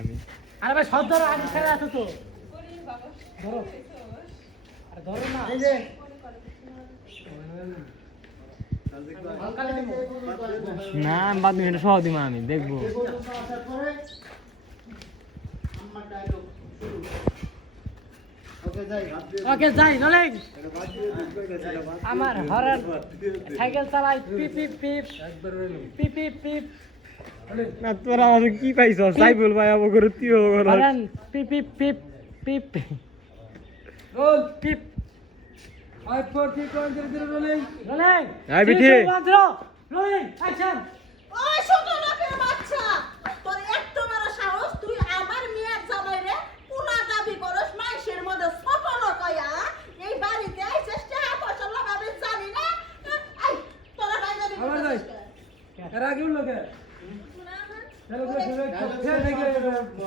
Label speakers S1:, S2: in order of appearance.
S1: আমি।
S2: আরে ভাই সব ধরো আগে ছেড়ে আছে তো। ধরো। আরে ধরো না। এই যে। হালকা লেগে দিবো।
S1: না বাদ দিন সহ দিমা আমি দেখব।
S2: ওকে যাই নলেন। আমার হরার সাইকেল চালাই পিপ পিপ পিপ পিপ।
S1: না তোরা আমাদের কি পাইছ সাইফুল ভাই আবো করে তুই
S2: হরান পিপ পিপ pip pip roll pip five four three two zero zero rolling rolling
S1: I BT
S2: rolling action करा क्यों लोग है? चलो। फिर देखिए।